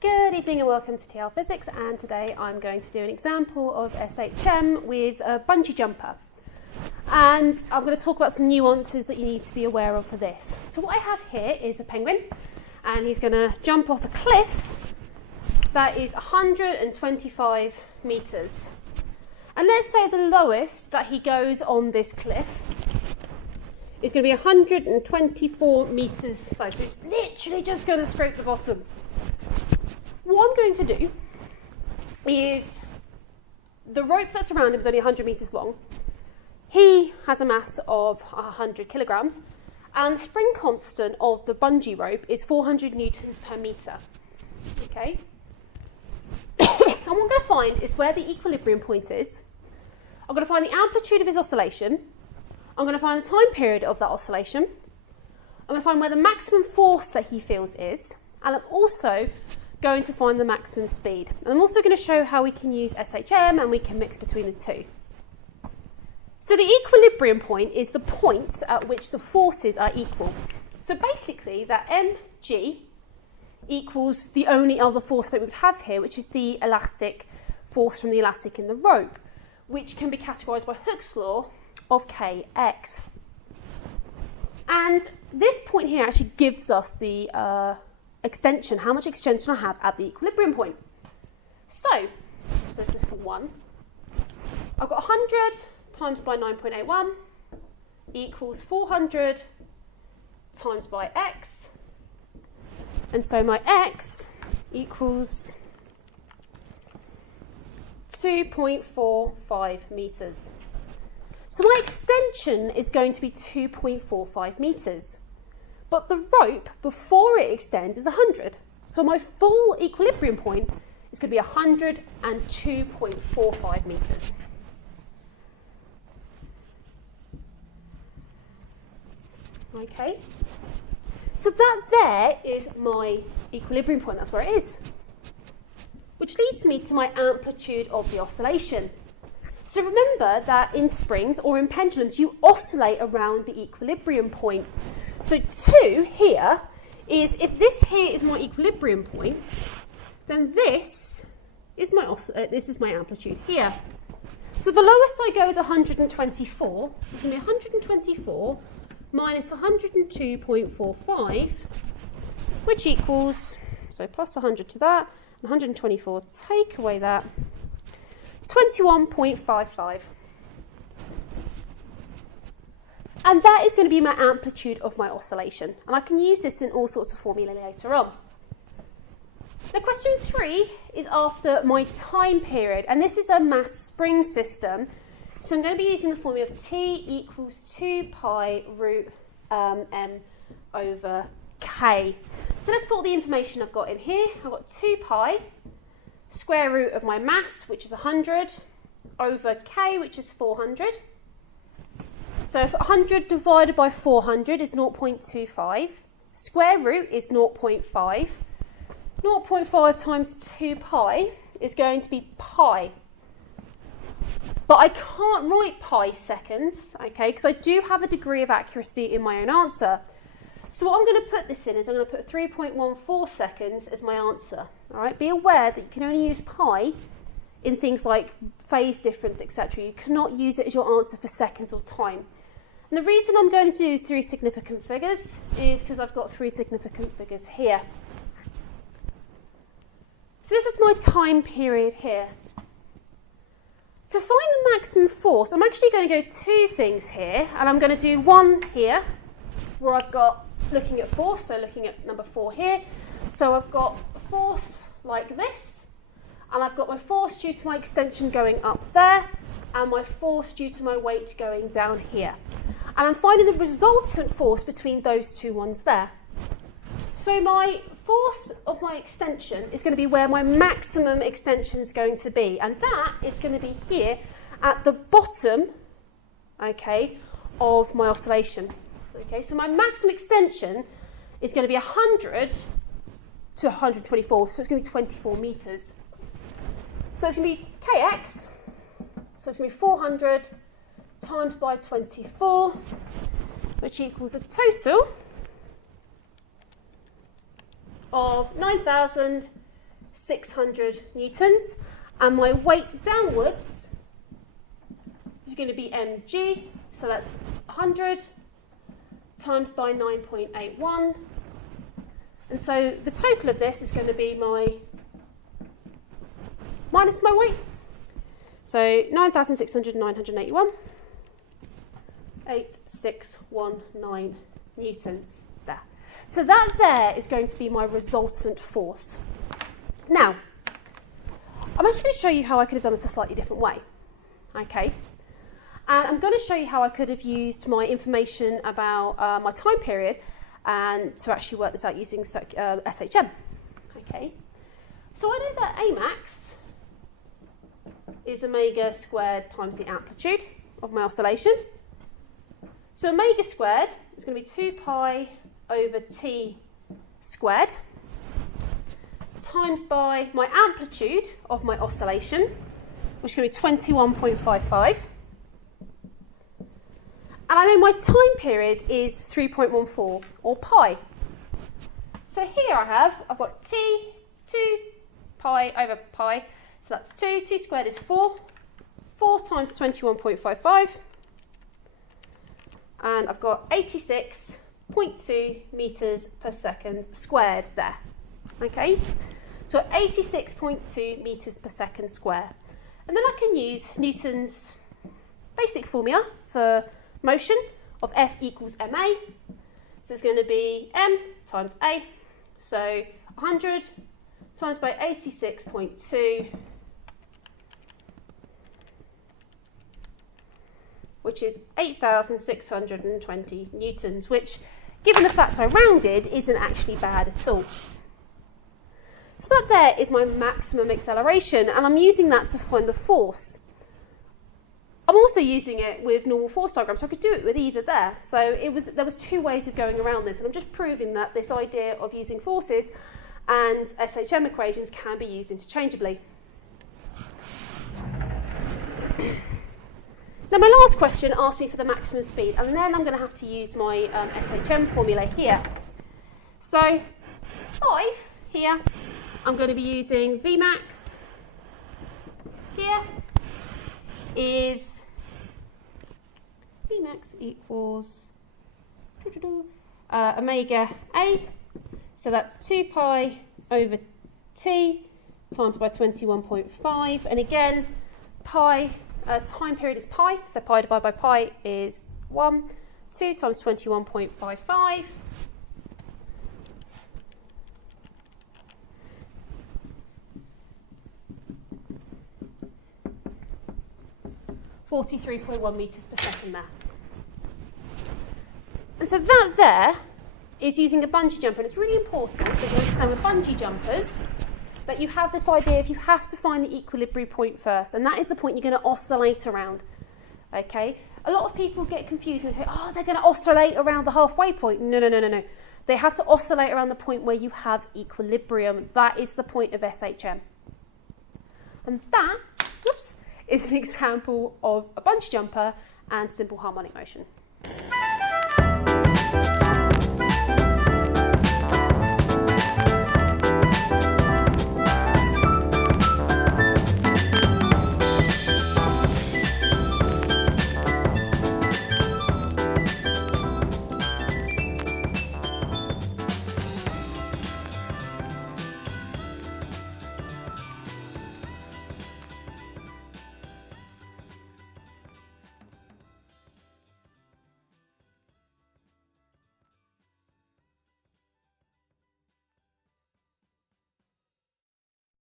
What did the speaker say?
Good evening and welcome to TL Physics, and today I'm going to do an example of SHM with a bungee jumper. And I'm going to talk about some nuances that you need to be aware of for this. So what I have here is a penguin, and he's going to jump off a cliff that is 125 metres. And let's say the lowest that he goes on this cliff is going to be 124 metres low. So it's literally just going to scrape the bottom. What I'm going to do is, the rope that's around him is only 100 metres long. He has a mass of 100 kilograms, and the spring constant of the bungee rope is 400 newtons per metre. Okay? And what I'm going to find is where the equilibrium point is. I'm going to find the amplitude of his oscillation. I'm going to find the time period of that oscillation. I'm going to find where the maximum force that he feels is. And I'm also going to find the maximum speed. And I'm also going to show how we can use SHM and we can mix between the two. So the equilibrium point is the point at which the forces are equal. So basically that mg equals the only other force that we would have here, which is the elastic force from the elastic in the rope, which can be categorised by Hooke's law of kx. And this point here actually gives us the extension, how much extension I have at the equilibrium point. So this is for 1. I've got 100 times by 9.81 equals 400 times by x. And so my x equals 2.45 metres. So my extension is going to be 2.45 metres. But the rope, before it extends, is 100. So my full equilibrium point is going to be 102.45 metres. Okay, so that there is my equilibrium point, that's where it is. Which leads me to my amplitude of the oscillation. So remember that in springs or in pendulums, you oscillate around the equilibrium point. So 2 here is, if this here is my equilibrium point, then this is my amplitude here. So the lowest I go is 124, so it's going to be 124 minus 102.45, which equals, so plus 100 to that, 124, take away that, 21.55. And that is going to be my amplitude of my oscillation. And I can use this in all sorts of formulae later on. Now question 3 is after my time period, and this is a mass spring system. So I'm going to be using the formula of T equals 2 pi root m over k. So let's put all the information I've got in here. I've got 2 pi square root of my mass, which is 100, over k, which is 400. So if 100 divided by 400 is 0.25. Square root is 0.5. 0.5 times 2 pi is going to be pi. But I can't write pi seconds, okay, because I do have a degree of accuracy in my own answer. So what I'm going to put this in is I'm going to put 3.14 seconds as my answer. All right, be aware that you can only use pi in things like phase difference, etc. You cannot use it as your answer for seconds or time. And the reason I'm going to do 3 significant figures is because I've got 3 significant figures here. So this is my time period here. To find the maximum force, I'm actually going to go 2 things here, and I'm going to do one here, where I've got looking at force, so looking at number 4 here. So I've got a force like this, and I've got my force due to my extension going up there, and my force due to my weight going down here. And I'm finding the resultant force between those 2 ones there. So my force of my extension is going to be where my maximum extension is going to be, and that is going to be here at the bottom, okay, of my oscillation. Okay, so my maximum extension is going to be 100 to 124, so it's going to be 24 metres. So it's going to be kx, so it's going to be 400 times by 24, which equals a total of 9,000 600 newtons, and my weight downwards is going to be mg, so that's 100 times by 9.81, and so the total of this is going to be minus my weight, so 9,600, 8,619 newtons there. So that there is going to be my resultant force. Now, I'm actually going to show you how I could have done this a slightly different way. Okay, and I'm going to show you how I could have used my information about my time period and to actually work this out using SHM. Okay, so I know that Amax is omega squared times the amplitude of my oscillation. So omega squared is going to be 2 pi over t squared times by my amplitude of my oscillation, which is going to be 21.55. And I know my time period is 3.14, or pi. So here I've got t, 2 pi over pi, so that's 2. 2 squared is 4. 4 times 21.55. And I've got 86.2 metres per second squared there. Okay, so 86.2 metres per second square. And then I can use Newton's basic formula for motion of F equals ma. So it's going to be m times a. So 100 times by 86.2, which is 8,620 newtons, which, given the fact I rounded, isn't actually bad at all. So that there is my maximum acceleration, and I'm using that to find the force. I'm also using it with normal force diagrams, so I could do it with either there. So there was two ways of going around this, and I'm just proving that this idea of using forces and SHM equations can be used interchangeably. Now my last question asked me for the maximum speed, and then I'm going to have to use my SHM formula here. So 5 here, I'm going to be using Vmax here is Vmax equals omega A, so that's 2 pi over t times by 21.5, and again pi, time period is pi, so pi divided by pi is 1, 2 times 21.55, (43.1 metres per second there). And so that there is using a bungee jumper, and it's really important that you understand with bungee jumpers that you have this idea of you have to find the equilibrium point first, and that is the point you're going to oscillate around. Okay? A lot of people get confused and say, oh, they're going to oscillate around the halfway point. No, no, no, no, no. They have to oscillate around the point where you have equilibrium. That is the point of SHM. And that, whoops, is an example of a bungee jumper and simple harmonic motion.